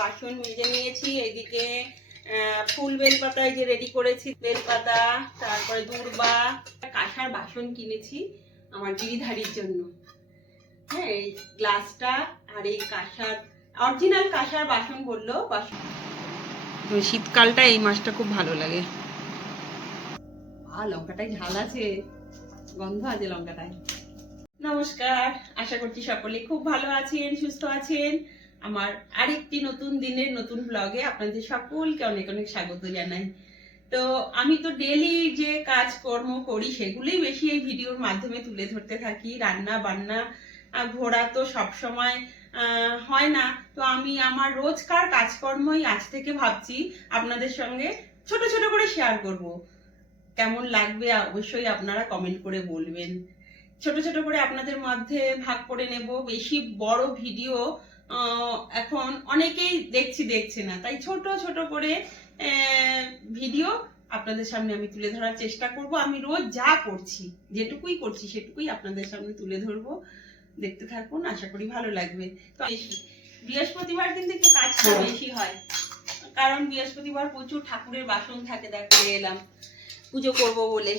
বাসন মেজে নিয়েছি, এদিকে ফুল বেলপাতায় যে রেডি করেছি, বেলপাতা, তারপরে দূর্বা, কাঁসার বাসন কিনেছি আমার গিরিধারীর জন্য। হ্যাঁ এই গ্লাসটা আর এই কাঁসার অরিজিনাল কাঁসার বাসন বলল, বাসন। শীতকালটা এই মাসটা খুব ভালো লাগে। আ লঙ্কাটায় ঝাল আছে, গন্ধ আছে লঙ্কাটায়। নমস্কার, আশা করছি সকলে খুব ভালো আছেন, সুস্থ আছেন। আমার আরেকটি নতুন দিনের নতুন ব্লগে আপনাদের সকলকে অনেক অনেক স্বাগত জানাই। তো আমি তো ডেলি যে কাজকর্ম করি, সেগুলোই বেশি এই ভিডিওর মাধ্যমে তুলে ধরতে থাকি। রান্না বান্না ঘোরা তো সব সময় হয় না। তো আমি আমার রোজকার কাজকর্মই আজ থেকে ভাবছি আপনাদের সঙ্গে ছোট ছোট করে শেয়ার করব। কেমন লাগবে অবশ্যই আপনারা কমেন্ট করে বলবেন। ছোট ছোট করে আপনাদের মধ্যে ভাগ করে নেব। বেশি বড় ভিডিও এখন অনেকেই দেখছি দেখছে না। তাই ছোট ছোট করে আহ, ভিডিও আপনাদের সামনে আমি তুলে ধরার চেষ্টা করব। আমি রোজ যা করছি যেটুকুই করছি সেটুকুই আপনাদের সামনে তুলে ধরবো। দেখতে থাকুন আশা করি ভালো লাগবে। তো বৃহস্পতিবার কিন্তু একটু কাজটা বেশি হয়। কারণ বৃহস্পতিবার প্রচুর ঠাকুরের বাসন থাকে দেখতে এলাম। পুজো করব বলে।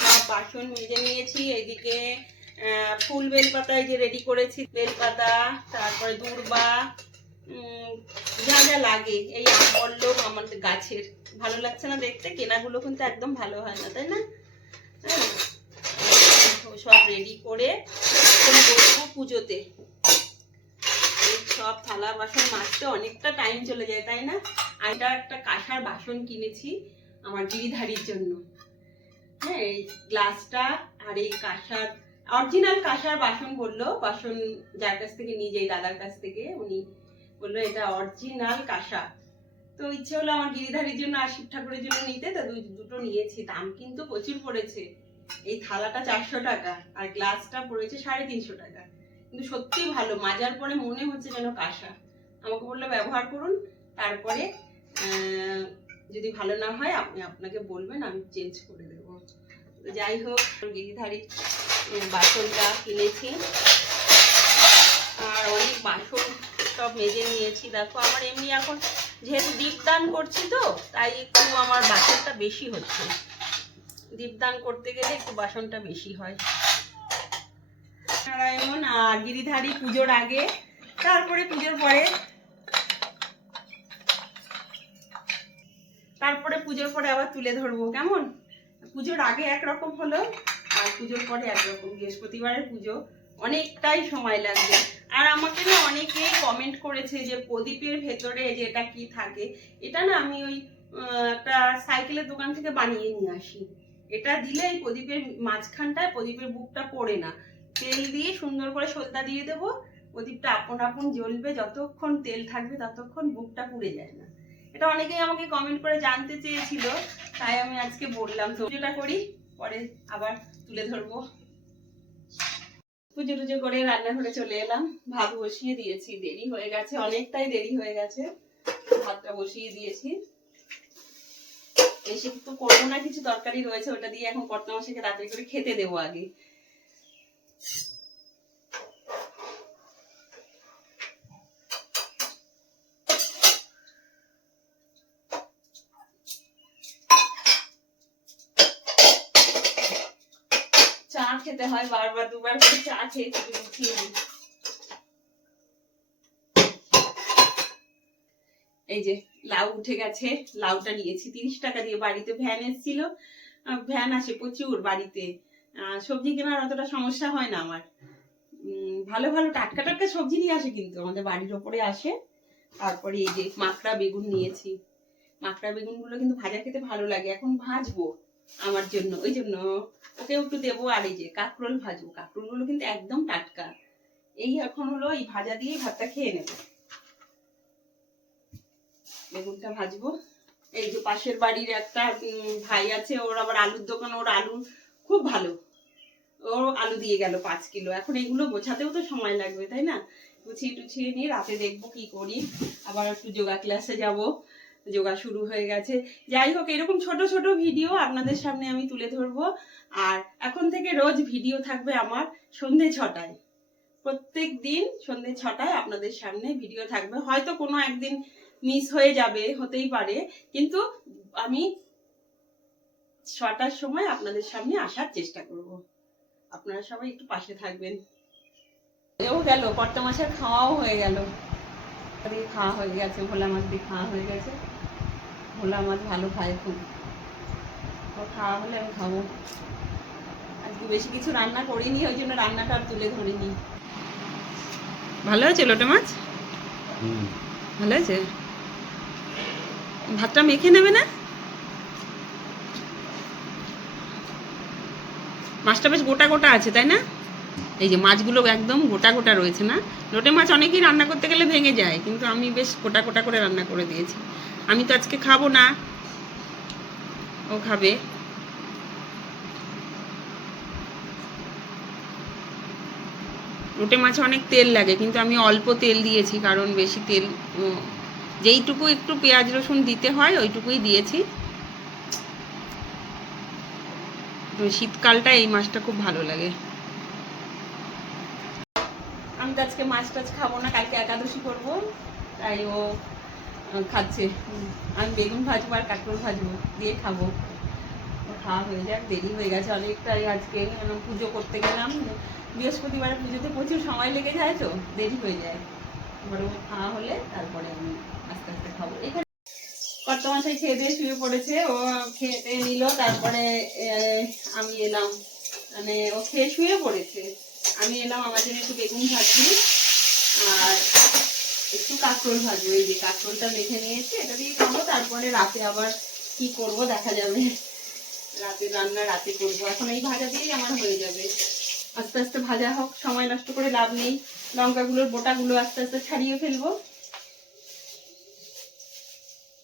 সব বাসন মেজে নিয়েছি এদিকে ফুল বেলপাতায় যে রেডি করেছি, বেলপাতা, তারপরে দূর্বা যা যা লাগে, এই পল্লব আমাদের গাছের। ভালো লাগছে না দেখতে? কেনাগুলো কিন্তু একদম ভালো হয় না, তাই না? হ্যাঁ। সব রেডি করে বসবো পুজোতে। সব থালা বাসন মাজতে অনেকটা টাইম চলে যায়, তাই না? এটা একটা কাঁসার বাসন কিনেছি আমার গিরিধারীর জন্য। হ্যাঁ এই গ্লাসটা আর এই কাঁসার অরিজিনাল কাঁসার বাসন বলল, বাসন যার কাছ থেকে নিয়ে দাদার কাছ থেকে, উনি বলল, এটা অরিজিনাল কাঁসা। তো ইচ্ছে হলো আমার গিরিধারীর জন্য আর শিব ঠাকুরের জন্য নিতে, তো দুটো নিয়েছি। দাম কিন্তু প্রচুর পড়েছে। এই থালাটা চারশো টাকা, আর গ্লাসটা পড়েছে সাড়ে তিনশো টাকা। কিন্তু সত্যি ভালো, মাজার পরে মনে হচ্ছে যেন কাঁসা। আমাকে বলল, ব্যবহার করুন। তারপরে যদি ভালো না হয়, আপনি আপনাকে বলবেন, আমি চেঞ্জ করে দেবো। যাই হোক, গিরিধারী বাসনটা কিনেছি। আর অনেক বাসন সব মেজে নিয়েছি। দেখো, আমার এমনি এখন যেহেতু দীপদান করছি তো, তাই একটু আমার বাসনটা বেশি হচ্ছে। দীপদান করতে গেলে একটু বাসনটা বেশি হয়। নারায়ণ আর গিরিধারী পুজোর আগে, তারপরে পুজোর পরে। তারপরে পুজোর পরে আবার তুলে ধরবো, কেমন? পুজোর আগে একরকম হলো। আর পুজোর পরে একরকম বৃহস্পতিবারের পুজো, অনেকটাই সময় লাগবে। আর আমাকে না অনেকেই কমেন্ট করেছে যে প্রদীপের ভেতরে যেটা কি থাকে, এটা না আমি ওই একটা সাইকেলের দোকান থেকে বানিয়ে নিয়ে আসি। এটা দিলে এই প্রদীপের মাঝখানটায় প্রদীপের বুকটা পড়ে না। তেল দিয়ে সুন্দর করে সলতা দিয়ে দেবো, প্রদীপটা আপন আপন জ্বলবে, যতক্ষণ তেল থাকবে ততক্ষণ বুকটা পুড়ে যায় না। এটা অনেকেই আমাকে কমেন্ট করে জানতে চেয়েছিল, তাই আমি আজকে বললাম। তো পুজোটা করি, পরে আবার তুলে ধরবো। পুজো টুজো করে রান্নাঘরে চলে এলাম। ভাত বসিয়ে দিয়েছি, দেরি হয়ে গেছে, অনেকটাই দেরি হয়ে গেছে। ভাতটা বসিয়ে দিয়েছি। এসে তো করব না, কিছু তরকারি রয়েছে, ওটা দিয়ে এখন কর্তা মাসিকে তাড়াতাড়ি করে খেতে দেবো আগে চা খেতে হয় বারবার, দুবার করে চা খেয়ে খেতে উঠিয়ে নিই। এই যে, লাউ উঠে গেছে, লাউটা নিয়েছি। তিরিশ টাকা দিয়ে বাড়িতে ভ্যান এসেছিল। ভ্যান আসে প্রচুর বাড়িতে। সবজি কেনার অতটা সমস্যা হয় না আমার। ভালো ভালো টাটকা টাটকা সবজি নিয়ে আসে কিন্তু, আমাদের বাড়ির ওপরে আসে। তারপরে এই যে মাকড়া বেগুন নিয়েছি। মাকড়া বেগুনগুলো কিন্তু ভাজা খেতে ভালো লাগে। এখন ভাজবো। আমার জন্য, ওই জন্য ওকে একটু দেবো আর এই যে কাঁকরোল ভাজবো। কাঁকরোলগুলো কিন্তু একদম টাটকা। এই এখন হলো এই ভাজা দিয়ে ভাতটা খেয়ে নেব। বেগুনটা ভাজবো। এই যে পাশের বাড়ির একটা ভাই আছে, ওর আবার আলুর দোকান, ওর আলু খুব ভালো। ও আলু দিয়ে গেল পাঁচ কিলো। এখন এগুলো গোছাতেও তো সময় লাগবে, তাই না? গুছিয়ে টুছিয়ে নিয়ে রাতে দেখব কি করি। আবার একটু যোগা ক্লাসে যাব। যোগা শুরু হয়ে গেছে। যাই হোক, এরকম ছোট ছোট ভিডিও আপনাদের সামনে আমি তুলে ধরবো। আর এখন থেকে রোজ ভিডিও থাকবে আমার সন্ধে ছটায়। প্রত্যেক দিন সন্ধ্যে ছটায় আপনাদের সামনে ভিডিও থাকবে। হয়তো কোনো একদিন মিস হয়ে যাবে, হতেই পারে। কিন্তু আমি ছটার সময় আপনাদের সামনে আসার চেষ্টা করব। আপনারা সবাই একটু পাশে থাকবেন। এও গেল মাছের খাওয়াও হয়ে গেল। খাওয়া হয়ে গেছে ভোলা মাছ দিয়ে খাওয়া হয়ে গেছে। ভোলা মাছ ভালো খায় খুব। খাওয়া হলে আমি খাব। আজকে বেশি কিছু রান্না করিনি ওই জন্য রান্নাটা আর তুলে ধরিনি। ভালো হয়েছে লোটে মাছ? ভালো হয়েছে? ভাতটা মেখে নেবে না? মাছটা বেশ গোটা গোটা আছে তাই না? এই যে মাছগুলো একদম গোটা গোটা রয়েছে না? লোটে মাছ অনেকেই রান্না করতে গেলে ভেঙে যায় কিন্তু আমি বেশ গোটা গোটা করে রান্না করে দিয়েছি। আমি তো আজকে খাব না। ও খাবে। লোটে মাছে অনেক তেল লাগে, কিন্তু আমি অল্প তেল দিয়েছি, কারণ বেশি তেল যেইটুকু একটু পেঁয়াজ রসুন দিতে হয়, ওইটুকুই দিয়েছি। তো শীতকালটা এই মাছটা খুব ভালো লাগে। আমি তো আজকে মাছ টাছ খাব না, কালকে একাদশী করব, তাই ও খাচ্ছে। আমি বেগুন ভাজবো আর কাঁকরোল ভাজবো, দিয়ে খাব। খাওয়া হয়ে যাক, দেরি হয়ে গেছে অনেকটাই আজকে পুজো করতে গেলাম বৃহস্পতিবার পুজোতে প্রচুর সময় লেগে যায় তো, দেরি হয়ে যায়। ও খাওয়া হলে তারপরে আমি আস্তে আস্তে খাব। এখানে কর্তমাশাই খেয়ে দিয়ে শুয়ে পড়েছে, ও খেতে নিল, তারপরে আমি এলাম। মানে ও খেয়ে শুয়ে পড়েছে। আমি এলাম, আমার জন্য একটু বেগুন ভাজি, আর একটু কাঁকরোল ভাজবো, এই যে কাঁকরোলটা মেখে নিয়েছি, এটা দিয়ে খাব, তারপরে রাতে আবার কি করব দেখা যাবে। রাতে রান্না রাতে করব। এখন এই ভাজা দিয়েই আমার হয়ে যাবে। আস্তে আস্তে ভাজা হোক, সময় নষ্ট করে লাভ নেই। লঙ্কাগুলোর বোটাগুলো আস্তে আস্তে ছাড়িয়ে ফেলব।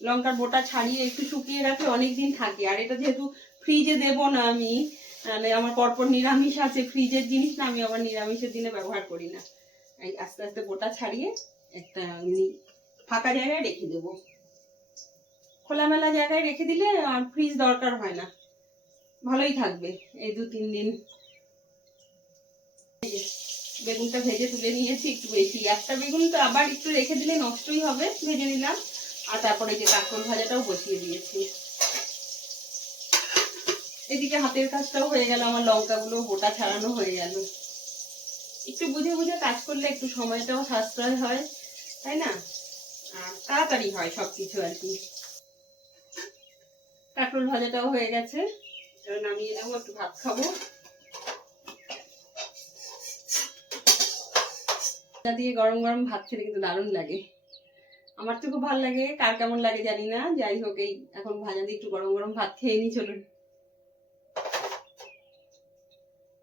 লঙ্কার বোটা ছাড়িয়ে একটু শুকিয়ে রাখলে অনেকদিন থাকে। আর এটা যেহেতু ফ্রিজে দেব না আমি মানে আমার পরপর নিরামিষ আছে, ফ্রিজের জিনিস না, আমি আবার নিরামিষের দিনে ব্যবহার করি না। এই আস্তে আস্তে গোটা ছাড়িয়ে একটা ফাঁকা জায়গায় রেখে দেবো। খোলামেলা জায়গায় রেখে দিলে আর ফ্রিজ দরকার হয় না। ভালোই থাকবে এই দু তিন দিন। বেগুনটা ভেজে তুলে নিয়েছি, একটু বেশি। একটা বেগুন তো আবার একটু রেখে দিলে নষ্টই হবে, ভেজে নিলাম। আর তারপরে যে কাঁকরোল ভাজাটাও বসিয়ে দিয়েছি। এদিকে হাতের কাজটাও হয়ে গেল, আমার লঙ্কাগুলো গোটা ছাড়ানো হয়ে গেল। একটু বুঝে বুঝে কাজ করলে একটু সময়টাও সাশ্রয় হয়। তাই না? আর তাড়াতাড়ি হয় সবকিছু আর কি। কাঁকরোল ভাজাটাও হয়ে গেছে। নামিয়ে নেব, একটু ভাত খাব। দিয়ে গরম গরম ভাত খেতে কিন্তু দারুণ লাগে। আমার তো খুব ভালো লাগে, কার কেমন লাগে জানি না। যাই হোক, এই এখন ভাজা দিয়ে একটু গরম গরম ভাত খেয়ে নি, চলুন।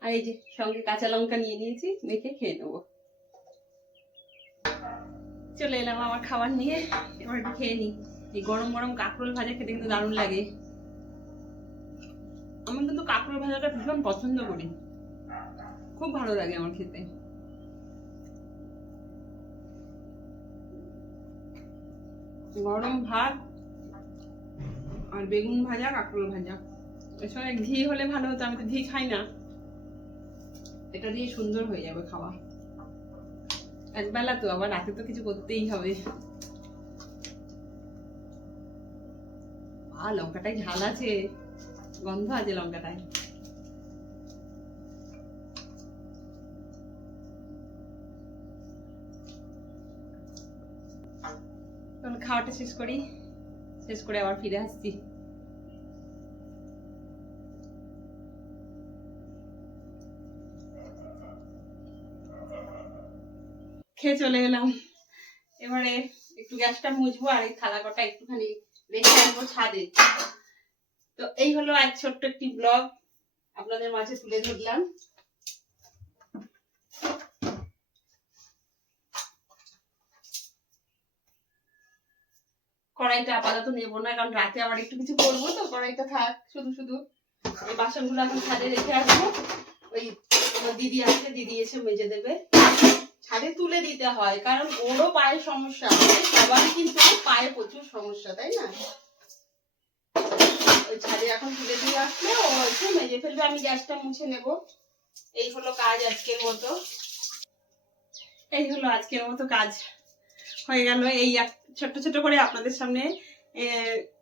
আর এই যে সঙ্গে কাঁচা লঙ্কা নিয়ে নিয়েছি, মেখে খেয়ে নেব। চলে এলাম আমার খাবার নিয়ে। এবার একটু খেয়ে নি এই গরম গরম কাঁকরোল ভাজা খেতে কিন্তু দারুণ লাগে। আমার কিন্তু কাঁকরোল ভাজাটা ভীষণ পছন্দ করি। খুব ভালো লাগে আমার খেতে। গরম ভাত আর বেগুন ভাজা, কাঁকরোল ভাজা। সঙ্গে ঘি হলে ভালো হতো, আমি তো ঘি খাই না। এটা দিয়ে সুন্দর হয়ে যাবে খাওয়া। একবেলা তো, আবার রাতে তো কিছু করতেই হবে। আ লঙ্কাটাই ঝাল আছে। গন্ধ আছে লঙ্কাটায়। খাওয়াটা শেষ করি। শেষ করে আবার ফিরে আসছি। খেয়ে চলে এলাম। এবারে একটু গ্যাসটা মুছবো আর এই থালা কটা একটুখানি রেখে আসব ছাদে। তো এই হলো এক ছোট্ট একটি ব্লগ। আপনাদের মাঝে তুলে ধরলাম। কড়াইটা আপাতত নেব না, কারণ রাতে আবার একটু কিছু করব তো, কড়াইটা থাক, শুধু শুধু। এই বাসনগুলো এখন ছাদে রেখে আসব। ওই দিদি আছে দিদি এসে মেজে দেবে। ছাদে তুলে দিতে হয়, কারণ ওরও পায়ে সমস্যা। সবারই কিন্তু পায়ে প্রচুর সমস্যা, তাই না? ওই ছাদে এখন তুলে দিয়ে আসলে ও এসে মেজে ফেলবে, আমি গ্যাসটা মুছে নেব। এই হলো কাজ আজকের মতো। এই হলো আজকের মতো কাজ। হয়ে গেল এই ছোট্ট ছোট করে আপনাদের সামনে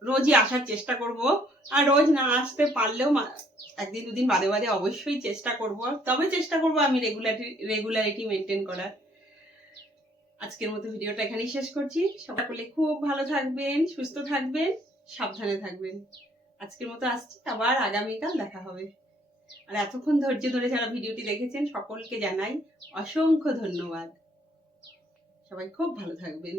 রোজই আসার চেষ্টা করব। আর রোজ না আসতে পারলেও একদিন দুদিন বাদে বাদে অবশ্যই চেষ্টা করব। তবে চেষ্টা করব আমি রেগুলারিটি রেগুলারিটি মেনটেন করার। আজকের মতো ভিডিওটা এখানেই শেষ করছি। সবাই বলে খুব ভালো থাকবেন, সুস্থ থাকবেন, সাবধানে থাকবেন। আজকের মতো আসছি, আবার আগামীকাল দেখা হবে। আর এতক্ষণ ধৈর্য ধরে যারা ভিডিওটি দেখেছেন, সকলকে জানাই অসংখ্য ধন্যবাদ। সবাই খুব ভালো থাকবেন।